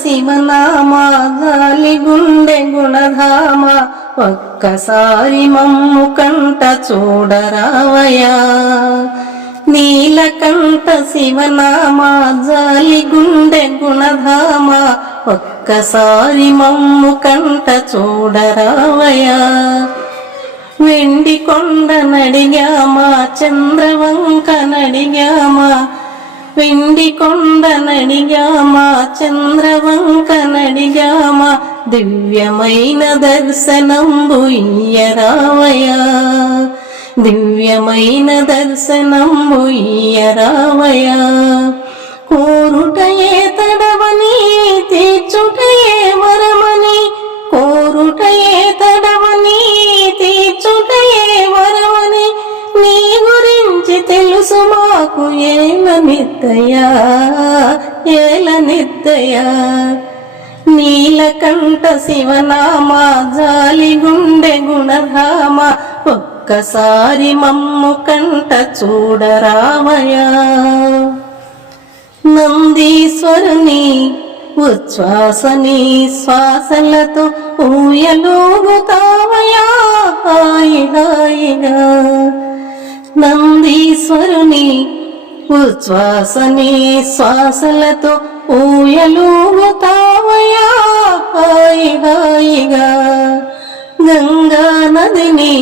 శివనామ గాలి గుండె గుణధామ ఒక్కసారి మమ్ము కంట చూడరావయా నీలకంఠ శివనామ జాలి గుండె గుణధామ ఒక్కసారి మమ్ము కంట చూడరావయా వెండి కొండ నడిగామా చంద్రవంక నడిగామా వెండి కొండ నడిగామా చంద్రవంక నడిగామా దివ్యమైన దర్శనంబు ఇయ్యరావయా దివ్యమైన దర్శనంబు ఇయ్యరావయా కోరుటయే ఏల నిద్దయా ఏల నిత్తయా నీలకంఠ శివనామ జాలి గుండె గుణధామ ఒక్కసారి మమ్ము కంట చూడరామయా నందీశ్వరుని ఉచ్ఛ్వాసని శ్వాసలతో ఊయలోగుతామయా హాయి హాయిగా నందీశ్వరుని ఉచ్ఛ్వాసని శ్వాసలతో ఊయలూగుతావయా హాయి హాయిగా. గంగా నదిని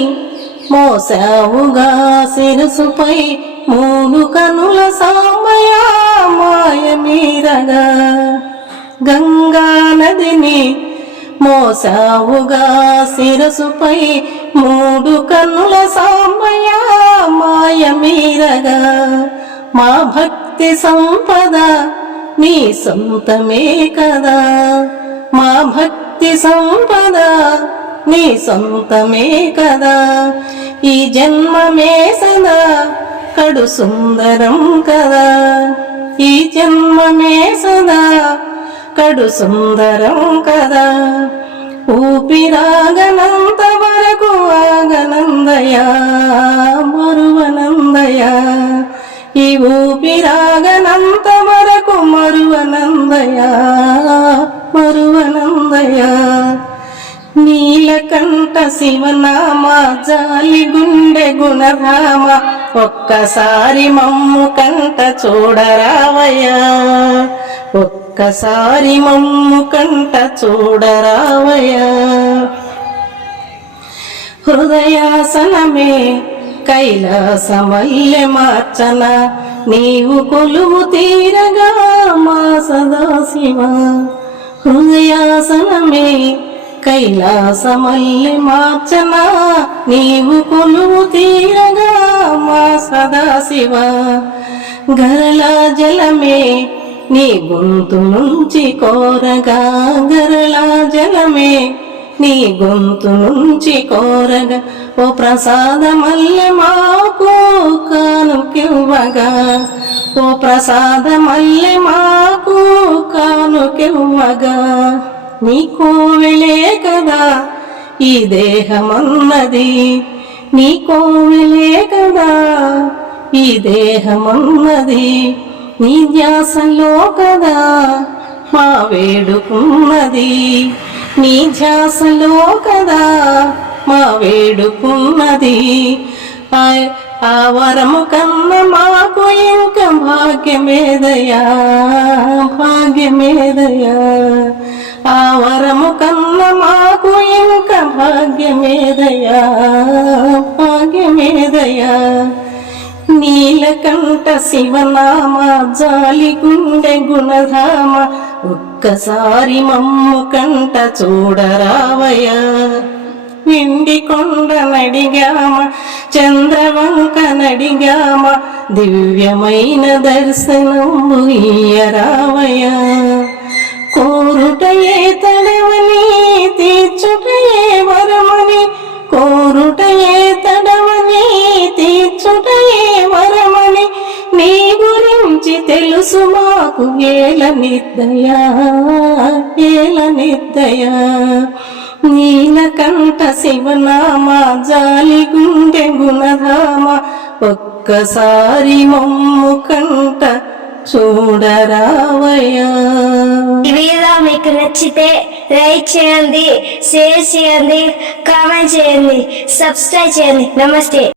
మోసావుగా శిరసుపై మూడు కనుల సామయా మాయ మీరగా గంగా నదిని మోసావుగా శిరసుపై మూడు కన్నుల సాంబయ్య మాయ మీరగా మా భక్తి సంపద నీ సొంతమే కదా. మా భక్తి సంపద నీ సొంతమే కదా. ఈ జన్మమే సదా కడు సుందరం కదా. ఈ జన్మమే సదా కడు సుందరం కదా. ఊపిరాగనంత వరకు ఆగనందయా మరువ ఊపిరాగనంత వరకు మరువనందయా మరువనందయా నీలకంఠ శివనామ జాలి గుండె గుణధామ ఒక్కసారి మమ్ము కంట చూడరావయ్యా. ఒక్కసారి మమ్ము కంట చూడరావయ్యా. హృదయాసనమే కైలాసమల్లె మార్చన నీవు కొలువు తీరగా మా సదాశివ. హృదయాసనమే కైలాసమల్లి మార్చన నీవు కొలువు తీరగా మా సదాశివ. గరళ జలమే నీ గొంతు నుంచి కోరగా గరళ జలమే నీ గొంతు నుంచి కోరగా ఓ ప్రసాదమల్లె మాకు కానుకివ్వగా ఓ ప్రసాదమల్లె మాకు కానుకివ్వగా నీ కోవిలే కదా ఈ దేహమన్నది. నీ కోవిలే కదా ఈ దేహమన్నది. నీ ధ్యాసలో కదా మా వేడుకున్నది. నీ ధ్యాసలో కదా మా వేడుకున్నది. ఆ- ఆ వరము కన్న మాకు ఇంక భాగ్యమేదయా భాగ్యమేదయా ఆ వరము కన్న మాకు ఇంక భాగ్యమేదయా భాగ్యమేదయా నీలకంఠ శివనామ జాలి గుండె గుణధామ ఒక్కసారి మమ్ము కంట చూడరావయ్యా. వెండి కొండ నడిగామ చంద్రవంక నడిగామ దివ్యమైన దర్శనం ఇయ్యరావయ్యా కోరుటయే తడవని తెలుసు మాకు వేల నిద్దయా ఏల నిద్దయా? నీలకంఠ శివనామ జాలి గుండె గుణధామ ఒక్కసారి మమ్ము కంట చూడరావయ్యా. ఈ మీకు నచ్చితే లైక్ చేయండి షేర్ చేయండి కామెంట్ చేయండి సబ్స్క్రైబ్ చేయండి. నమస్తే.